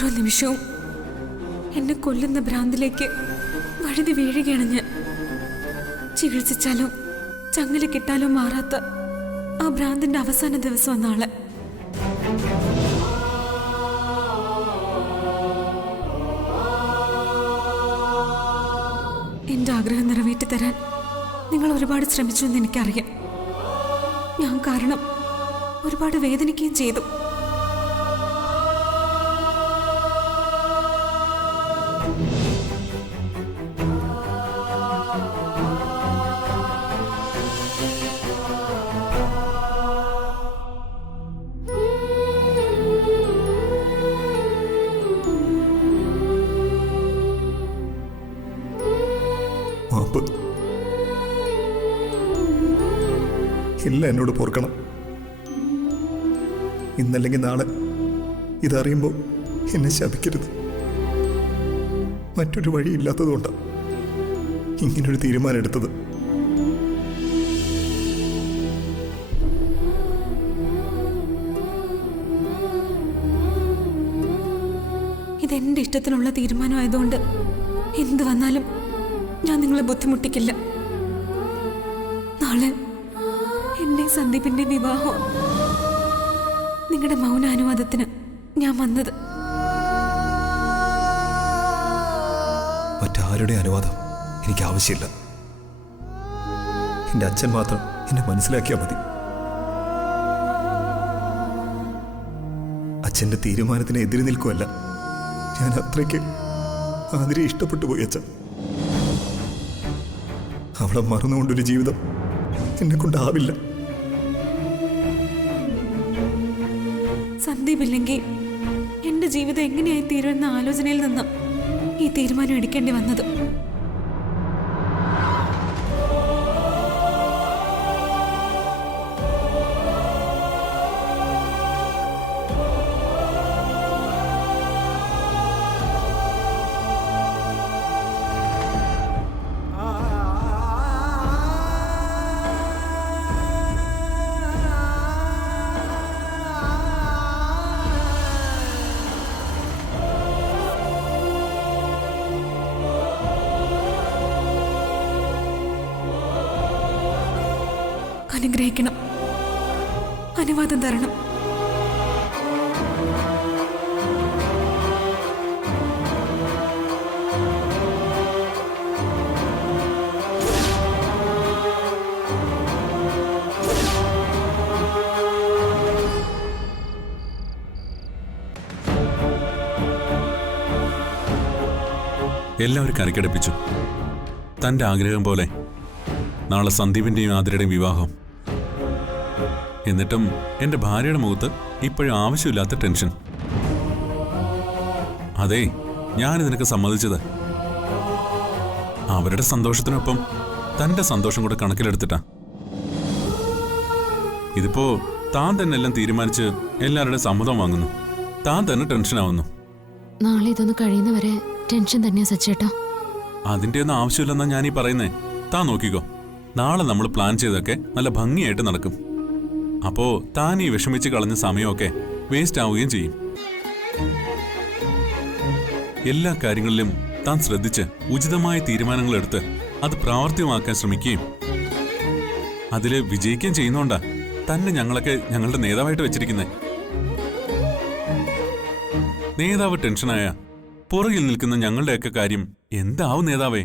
ഓരോ നിമിഷവും എന്നെ കൊല്ലുന്ന ഭ്രാന്തിലേക്ക് വഴുതി വീഴുകയാണ് ഞാൻ. ചികിത്സിച്ചാലോ ചങ്ങല കിട്ടാലോ മാറാത്ത ആ ഭ്രാന്തിന്റെ അവസാന ദിവസം നാളെ. എന്റെ ആഗ്രഹം നിറവേറ്റി തരാൻ നിങ്ങൾ ഒരുപാട് ശ്രമിച്ചു എന്ന് എനിക്കറിയാം. ഞാൻ കാരണം ഒരുപാട് വേദനിക്കുകയും ചെയ്തു. ഇല്ല, എന്നോട് പൊറുക്കണം. ഇന്നല്ലെങ്കിൽ നാളെ ഇതറിയുമ്പോൾ എന്നെ ശപിക്കരുത്. മറ്റൊരു വഴിയില്ലാത്തതുകൊണ്ടാണ് ഇങ്ങനൊരു തീരുമാനം എടുത്തത്. ഇതെന്റെ ഇഷ്ടത്തിനുള്ള തീരുമാനമായതുകൊണ്ട് എന്ത് വന്നാലും ഞാൻ നിങ്ങളെ ബുദ്ധിമുട്ടിക്കില്ല. നാളെ എന്റെ സന്ദീപിന്റെ വിവാഹം. നിങ്ങളുടെ മൗനാനുവാദത്തിന് ഞാൻ വന്നത്. മറ്റാരുടെ അനുവാദം എനിക്ക് ആവശ്യമില്ല. എൻ്റെ അച്ഛൻ മാത്രം എന്നെ മനസ്സിലാക്കിയാൽ മതി. അച്ഛൻ്റെ തീരുമാനത്തിന് എതിര് നിൽക്കുമല്ല, ഞാൻ അത്രയ്ക്ക് ആതിരെ ഇഷ്ടപ്പെട്ടു പോയി അച്ഛൻ. അവളെ മറന്നുകൊണ്ടൊരു ജീവിതം എന്നെ കൊണ്ടാവില്ല. സന്ദീപ് ഇല്ലെങ്കിൽ എന്റെ ജീവിതം എങ്ങനെയായി തീരുമെന്ന ആലോചനയിൽ നിന്ന് ഈ തീരുമാനം എടുക്കേണ്ടി വന്നത്. അനുഗ്രഹിക്കണം, അനുവാദം തരണം. എല്ലാവരും കരക്കടുപ്പിച്ചു. തൻ്റെ ആഗ്രഹം പോലെ നാളെ സന്ദീപിൻ്റെയും ആതിരയുടെയും വിവാഹം. എന്നിട്ടും എൻ്റെ ഭാര്യയുടെ മുഖത്ത് ഇപ്പോഴും ആവശ്യമില്ലാത്ത ടെൻഷൻ. അതെ, ഞാനിതിനൊക്കെ സമ്മതിച്ചത് അവരുടെ സന്തോഷത്തിനൊപ്പം തൻ്റെ സന്തോഷം കൂടെ കണക്കിലെടുത്തിട്ടാ. ഇതിപ്പോ താൻ തന്നെ എല്ലാം തീരുമാനിച്ച് എല്ലാവരുടെ സമ്മതം വാങ്ങുന്നു, താൻ തന്നെ ടെൻഷനാവുന്നു. നാളെ ഇതൊന്ന് കഴിയുന്നവരെ ടെൻഷൻ തന്നെയാ സച്ചേട്ടാ. അതിൻ്റെ ഒന്നും ആവശ്യമില്ലെന്നാ ഞാനീ പറയുന്നേ. താൻ നോക്കിക്കോ, നാളെ നമ്മൾ പ്ലാൻ ചെയ്തൊക്കെ നല്ല ഭംഗിയായിട്ട് നടക്കും. അപ്പോ താൻ ഈ വിഷമിച്ച് കളഞ്ഞ സമയമൊക്കെ വേസ്റ്റ് ആവുകയും ചെയ്യും. എല്ലാ കാര്യങ്ങളിലും താൻ ശ്രദ്ധിച്ച് ഉചിതമായ തീരുമാനങ്ങൾ എടുത്ത് അത് പ്രാവർത്തികമാക്കാൻ ശ്രമിക്കുകയും അതില് വിജയിക്കുകയും ചെയ്യുന്നോണ്ടാ തന്നെ ഞങ്ങളൊക്കെ ഞങ്ങളുടെ നേതാവായിട്ട് വെച്ചിരിക്കുന്നേ. നേതാവ് ടെൻഷനായ പുറകിൽ നിൽക്കുന്ന ഞങ്ങളുടെയൊക്കെ കാര്യം എന്താവും നേതാവേ?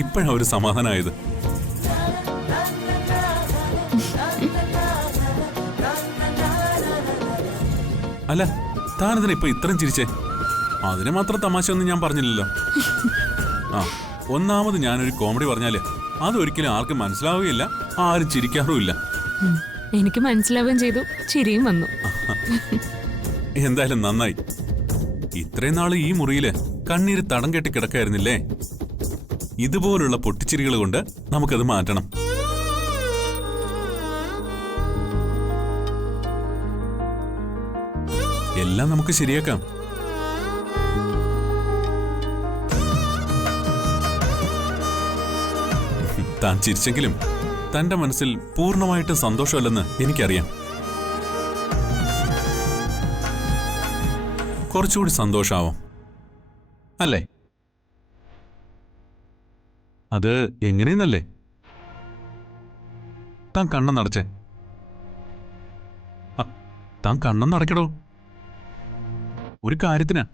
ഇപ്പോഴാ ഒരു സമാധാനമായത്. അല്ല, താനെന്തിനാ ഇപ്പൊ ഇത്രയും ചിരിച്ചേ? അതിന് മാത്രം തമാശ ഒന്നും ഞാൻ പറഞ്ഞില്ലല്ലോ. ആ, ഒന്നാമത് ഞാനൊരു കോമഡി പറഞ്ഞാല് അതൊരിക്കലും ആർക്കും മനസ്സിലാവുകയില്ല, ആരും ചിരിക്കാറുമില്ല. എനിക്ക് മനസ്സിലാവുകയും ചെയ്തു, ചിരിയും വന്നു. എന്തായാലും നന്നായി. ഇത്രയും നാള് ഈ മുറിയില് കണ്ണീര് തടം കെട്ടി കിടക്കായിരുന്നില്ലേ? ഇതുപോലുള്ള പൊട്ടിച്ചിരികൾ കൊണ്ട് നമുക്കത് മാറ്റണം. എല്ലാം നമുക്ക് ശരിയാക്കാം. താൻ ചിരിച്ചെങ്കിലും തന്റെ മനസ്സിൽ പൂർണ്ണമായിട്ടും സന്തോഷമല്ലെന്ന് എനിക്കറിയാം. കുറച്ചുകൂടി സന്തോഷാവും അല്ലേ? അത് എങ്ങനെയെന്നല്ലേ? താൻ കണ്ണടച്ചേ. താൻ കണ്ണടക്കടോ. ഒരു കാര്യത്തിനാ.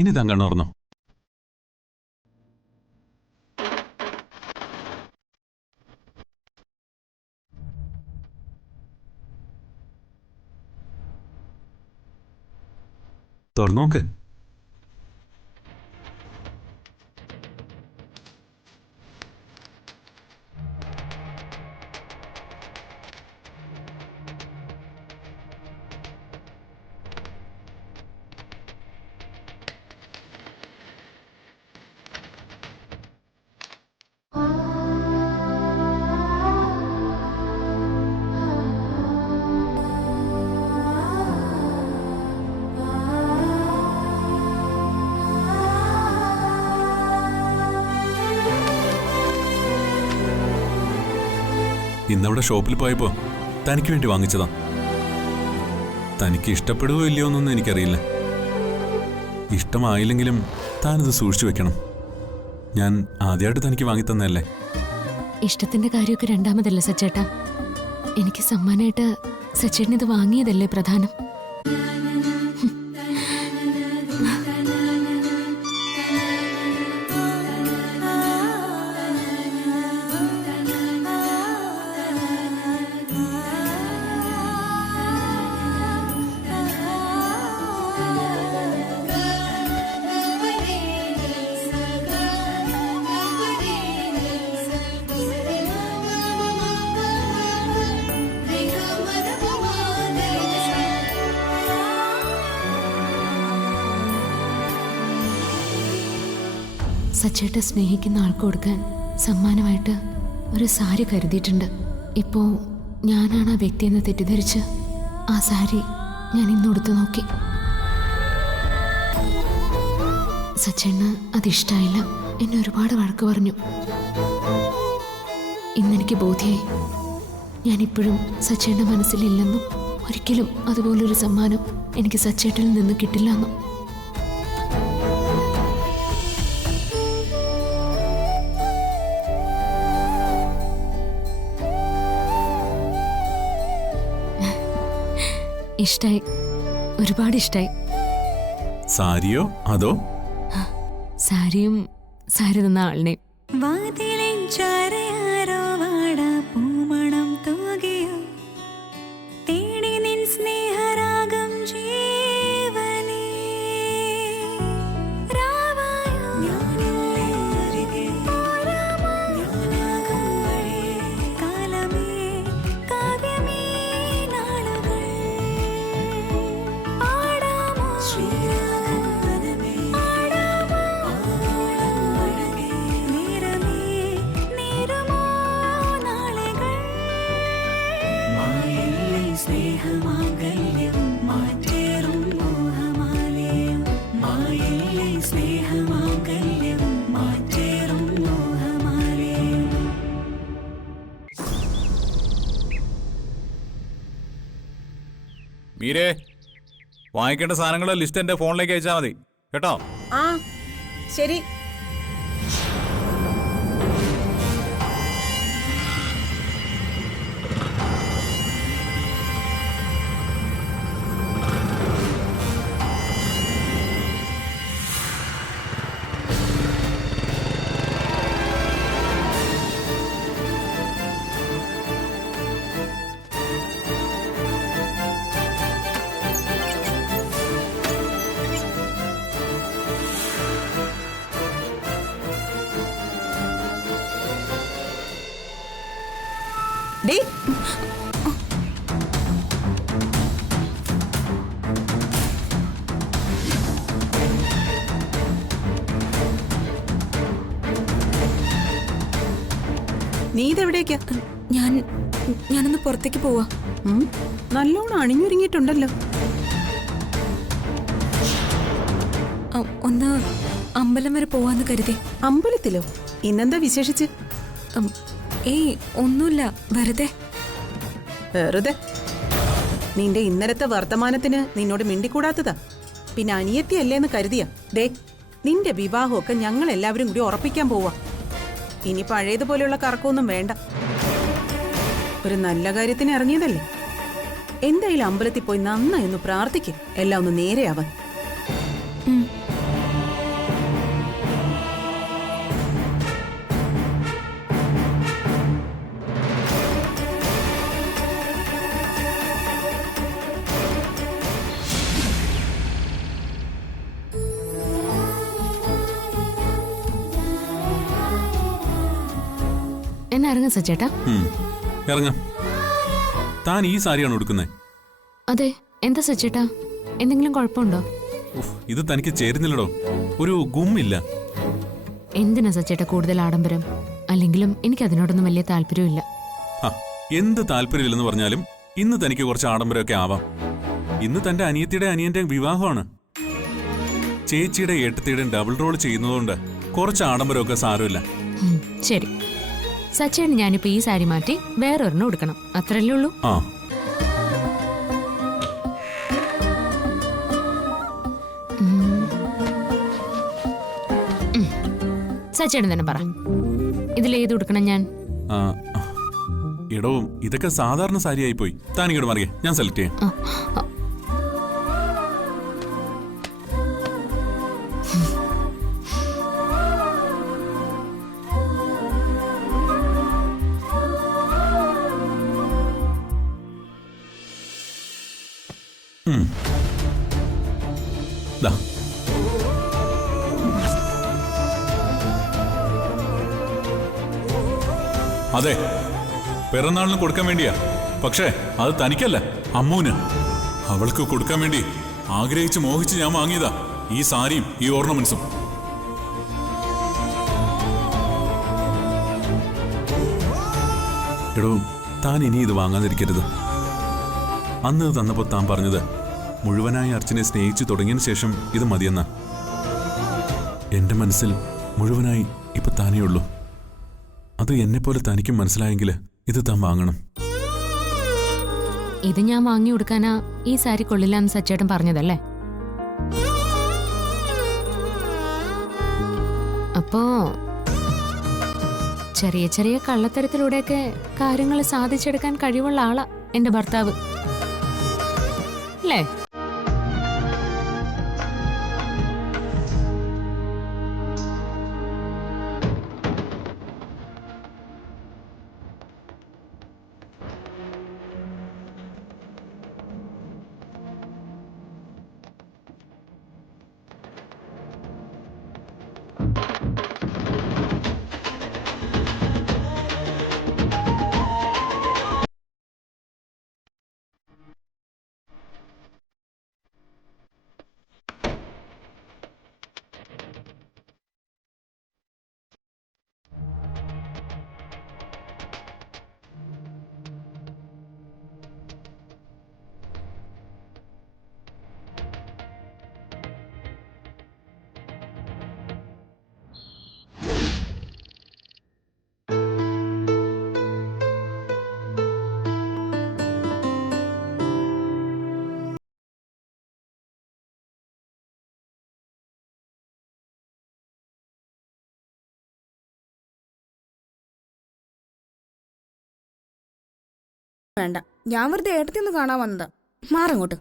ഇനി താൻ കണ്ണുറന്നോ. തുറന്നോക്ക്. ഇന്നവിടെ ഷോപ്പിൽ പോയപ്പോ തനിക്ക് വേണ്ടി വാങ്ങിച്ചതാ. തനിക്ക് ഇഷ്ടപ്പെടുകയോ ഇല്ലയോ എന്നൊന്നും എനിക്കറിയില്ല. ഇഷ്ടമായില്ലെങ്കിലും താനിത് സൂക്ഷിച്ചു വെക്കണം. ഞാൻ ആദ്യമായിട്ട് തനിക്ക് വാങ്ങിത്തന്നല്ലേ. ഇഷ്ടത്തിന്റെ കാര്യമൊക്കെ രണ്ടാമതല്ലേ സച്ചേട്ടാ? എനിക്ക് സമ്മാനമായിട്ട് സച്ചേട്ടൻ ഇത് വാങ്ങിയതല്ലേ പ്രധാനം? സച്ചേട്ട സ്നേഹിക്കുന്ന ആൾക്ക് കൊടുക്കാൻ സമ്മാനമായിട്ട് ഒരു സാരി കരുതിയിട്ടുണ്ട്. ഇപ്പോൾ ഞാനാണ് ആ വ്യക്തിയെന്ന് തെറ്റിദ്ധരിച്ച് ആ സാരി ഞാൻ ഇന്നുടുത്ത് നോക്കി. സച്ചേട്ടന് അതിഷ്ടായില്ല. എന്നെ ഒരുപാട് വഴക്ക് പറഞ്ഞു. ഇന്നെനിക്ക് ബോധ്യായി, ഞാനിപ്പോഴും സച്ചേട്ടൻ്റെ മനസ്സിലില്ലെന്നും ഒരിക്കലും അതുപോലൊരു സമ്മാനം എനിക്ക് സച്ചേട്ടനിൽ നിന്ന് കിട്ടില്ല എന്നും. ഇഷ്ടായി, ഒരുപാട് ഇഷ്ടായി. സാരിയോ അതോ? സാരിയും സാരി തന്ന ആളിനെയും. മീരേ, വാങ്ങിക്കേണ്ട സാധനങ്ങളുടെ ലിസ്റ്റ് എന്റെ ഫോണിലേക്ക് അയച്ചാൽ മതി കേട്ടോ. ആ ശരി. ഡേ നീ ഇതെവിടേക്കാ? ഞാനൊന്ന് പുറത്തേക്ക് പോവാ. നല്ലോണം അണിഞ്ഞൊരുങ്ങിയിട്ടുണ്ടല്ലോ. ഒന്ന് അമ്പലം വരെ പോവാന്ന് കരുതി. അമ്പലത്തിലോ? ഇന്നെന്താ വിശേഷിച്ച്? ഏയ് ഒന്നുമില്ല, വെറുതെ. വെറുതെ നിന്റെ ഇന്നലത്തെ വർത്തമാനത്തിന് നിന്നോട് മിണ്ടിക്കൂടാത്തതാ. പിന്നെ അനിയത്തിയല്ലേന്ന് കരുതിയാ. ദേ, നിന്റെ വിവാഹമൊക്കെ ഞങ്ങൾ എല്ലാവരും കൂടി ഉറപ്പിക്കാൻ പോവാ. ഇനി പഴയതുപോലെയുള്ള കറക്കമൊന്നും വേണ്ട. ഒരു നല്ല കാര്യത്തിന് ഇറങ്ങിയതല്ലേ. എന്തായാലും അമ്പലത്തിൽ പോയി നന്നായി ഒന്ന് പ്രാർത്ഥിക്കും, എല്ലാം ഒന്ന് നേരെയാവാൻ. എന്നാ ഇറങ്ങാം സച്ചേട്ടാ. ഇറങ്ങാം. താൻ ഈ സാരിയാണ് ഉടുക്കുന്നത്? അതെ. എന്താ സച്ചേട്ടാ, എന്തെങ്കിലും കുഴപ്പമുണ്ടോ? ഇത് തനിക്ക് ചേരുന്നില്ലടോ, ഒരു ഗുമ്മില്ല. എന്തിനാ സച്ചേട്ടാ കൂടുതൽ ആഡംബരം? അല്ലെങ്കിലും എനിക്ക് അതിനോടൊന്നും വലിയ താല്പര്യമില്ല. എന്ത് താല്പര്യമില്ലെന്ന് പറഞ്ഞാലും ഇന്ന് തനിക്ക് കുറച്ച് ആഡംബരമൊക്കെ ആവാം. ഇന്ന് തന്റെ അനിയത്തിയുടെ അനിയന്റെ വിവാഹമാണ്. ചേച്ചിയുടെ ഏട്ടത്തിയുടെയും ഡബിൾ റോൾ ചെയ്യുന്നതുകൊണ്ട് കുറച്ച് ആഡംബരമൊക്കെ സാരമില്ല. ശരി സച്ചേട്ടൻ, ഞാനിപ്പോ ഈ സാരി മാറ്റി വേറൊരെണ്ണം ഉടുക്കണം, അത്രല്ലേ ഉള്ളൂ. സച്ചേട്ടൻ തന്നെ പറ, ഇതിലേത് ഉടുക്കണം ഞാൻ? ഇടവും ഇതൊക്കെ സാധാരണ സാരിയായി പോയി. താനിങ്ങോട്ട് മാറിയേ, ഞാൻ സെലക്ട് ചെയ്യാം. അതെ, പിറന്നാളിന് കൊടുക്കാൻ വേണ്ടിയാ. പക്ഷേ അത് തനിക്കല്ല, അമ്മൂന്. അവൾക്ക് കൊടുക്കാൻ വേണ്ടി ആഗ്രഹിച്ച് മോഹിച്ച് ഞാൻ വാങ്ങിയതാ ഈ സാരിയും ഈ ഓർണമെന്റ്സും. എടോ, താൻ ഇനി ഇത് വാങ്ങാതിരിക്കരുത്. അന്ന് തന്നപ്പോ താൻ പറഞ്ഞത് മുഴുവനായി അർച്ചനെ സ്നേഹിച്ചു തുടങ്ങിയതിന് ശേഷം ഇത് മതിയെന്ന. എന്റെ മനസ്സിൽ മുഴുവനായി ഇപ്പൊ താനേ ഉള്ളൂ. അത് എന്നെപ്പോലെ തനിക്കും മനസ്സിലായെങ്കിൽ ഇത് താൻ വാങ്ങണം. ഇത് ഞാൻ വാങ്ങി കൊടുക്കാനാ ഈ സാരി കൊള്ളില്ല എന്ന് സച്ചേട്ടൻ പറഞ്ഞതല്ലേ? അപ്പോ ചെറിയ ചെറിയ കള്ളത്തരത്തിലൂടെയൊക്കെ കാര്യങ്ങൾ സാധിച്ചെടുക്കാൻ കഴിവുള്ള ആളാ എന്റെ ഭർത്താവ്, അല്ലേ? വേണ്ട, ഞാൻ വെറുതെ ഏട്ടത്തി ഒന്ന് കാണാൻ വന്നതാ. മാറങ്ങോട്ട്.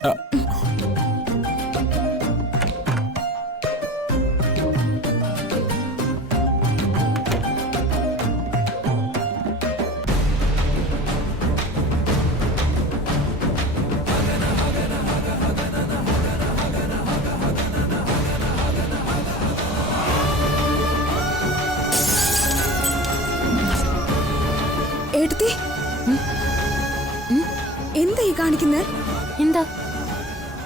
ഏട്ടത്തി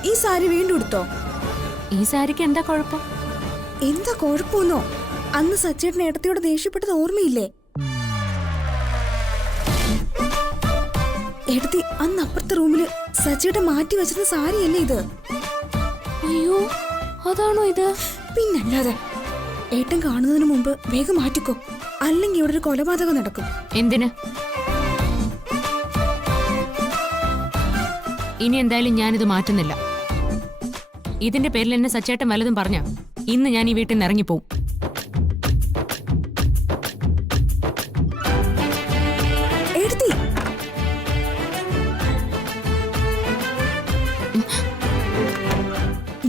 ഈ സാരി വീണ്ടും എടുത്തോ? ഈ സാരിക്ക് എന്താ കുഴപ്പം? എന്താ കുഴപ്പമൊന്നോ? അന്ന് സച്ചേട്ടൻ ഏട്ടത്തിയോട് ദേഷ്യപ്പെട്ടത് ഓർമ്മയില്ലേ? ഏട്ടത്തി അന്ന് അപ്പുറത്തെ റൂമില് സച്ചേട്ടൻ മാറ്റി വെച്ചിരുന്ന സാരിയല്ലേ ഇത്? അയ്യോ, അതാണോ ഇത്? പിന്നല്ലാതെ. ഏട്ടൻ കാണുന്നതിന് മുമ്പ് വേഗം മാറ്റിക്കോ, അല്ലെങ്കിൽ ഇവിടെ ഒരു കൊലപാതകം നടക്കും. എന്തിന്? ഇനി എന്തായാലും ഞാനിത് മാറ്റുന്നില്ല. ഇതിന്റെ പേരിൽ എന്നെ സച്ചേട്ടൻ വല്ലതും പറഞ്ഞ ഇന്ന് ഞാൻ ഈ വീട്ടിൽ നിന്ന് ഇറങ്ങിപ്പോവും. ഏട്ടത്തി,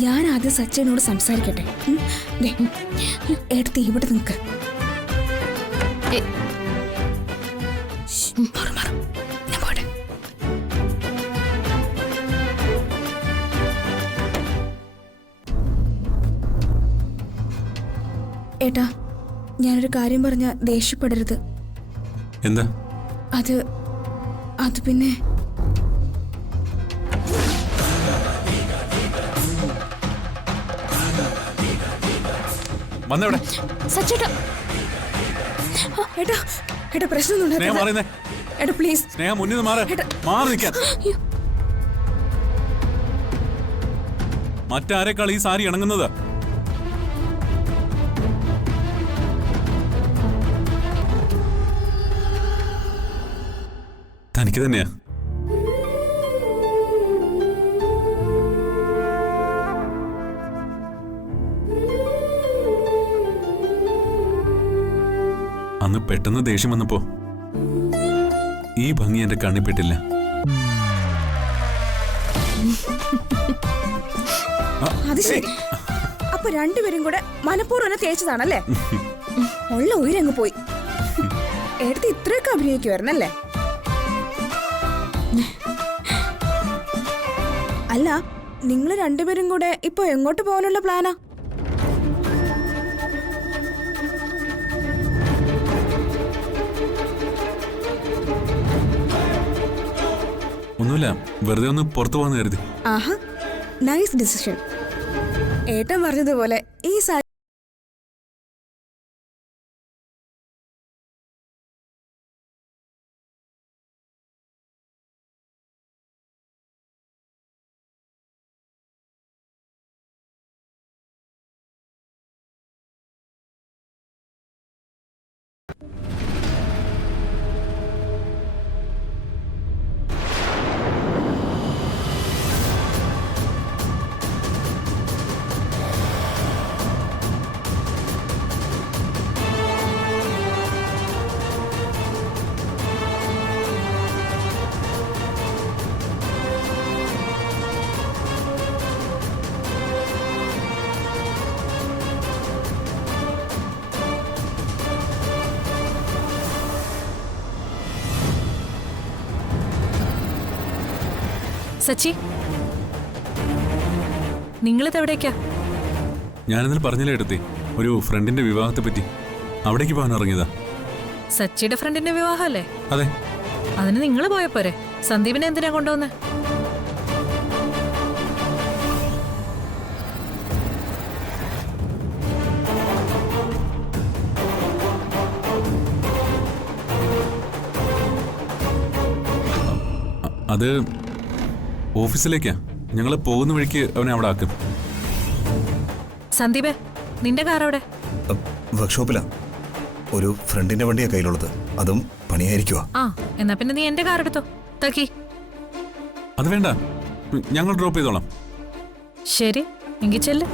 ഞാൻ ആദ്യം സച്ചേനോട് സംസാരിക്കട്ടെ. ദേ, ഏട്ടത്തി ഇവിടെ നിൽക്ക്. ഏ, മാറ് മാറ്. ഞാൻ പോട്ടെ. ഏട്ടാ, ഞാനൊരു കാര്യം പറഞ്ഞ ദേഷ്യപ്പെടരുത്. എന്താ? അത് പിന്നെ വന്നെവിടെ? സച്ചേട്ടാ, ഏട്ടാ, ഏട്ടാ പ്രശ്നമൊന്നും സ്നേഹം മാറുന്നേ. ഏട്ടാ പ്ലീസ്. സ്നേഹം മുന്നിൽ നിന്ന് മാറി നിൽക്കാൻ. അയ്യോ, മറ്റാരെക്കാൾ ഈ സാരി ഇണങ്ങുന്നത്? തനിക്ക് തന്നെയാ. അന്ന് പെട്ടെന്ന് ദേഷ്യം വന്നപ്പോ ഈ ഭംഗി എന്റെ കണ്ണിപ്പെട്ടില്ല. അത് ശരി. അപ്പൊ രണ്ടുപേരും കൂടെ മനഃപൂർവ്വം എന്നെ തേച്ചതാണല്ലേ? ഉള്ള ഉയരങ്ങ് പോയി. എടുത്ത് ഇത്രയൊക്കെ അഭിനയിക്കുവായിരുന്നല്ലേ? അല്ല, നിങ്ങൾ രണ്ടുപേരും കൂടെ ഇപ്പൊ എങ്ങോട്ട് പോകാനുള്ള പ്ലാനാ? ഒന്നുമില്ല, വെറുതെ ഒന്ന് പുറത്തു പോകാന്ന് കരുതി. ആഹാ, നൈസ് ഡിസിഷൻ. ഏട്ടൻ പറഞ്ഞതുപോലെ ഈ സാരി സച്ചി, നിങ്ങളിത് എവിടേക്കാ? ഞാനിന്നലെ പറഞ്ഞില്ലേ എടുത്തി, ഒരു ഫ്രണ്ടിന്റെ വിവാഹത്തെ പറ്റി. അവിടേക്ക് പോകാൻ ഇറങ്ങിയതാ. സച്ചിയുടെ ഫ്രണ്ടിന്റെ വിവാഹമല്ലേ? അതെ. അതിന് നിങ്ങൾ പോയപ്പോരെ? സന്ദീപിനെ എന്തിനാ കൊണ്ടുവന്നേ? അത് ഓഫീസിലേക്കാ. ഞങ്ങൾ പോകുന്ന വഴിക്ക് അവനെ അവിടെ ആക്കും. സന്ദീപേ, നിന്റെ കാർ എവിടെ? വർക്ക്ഷോപ്പിലാ. ഒരു ഫ്രണ്ടിന്റെ വണ്ടിയാ കയ്യിലുള്ളത്. അതും പണിയായിരിക്കുവാ. ആ, എന്നാ പിന്നെ നീ എന്റെ കാർ എടുത്തോ. തക്കി. അത് വേണ്ട, ഞങ്ങൾ ഡ്രോപ്പ് ചെയ്തോളാം. ശരി, എങ്കിൽ ചെല്ല്.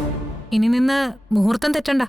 ഇനി നിന്ന് മുഹൂർത്തം തെറ്റണ്ട.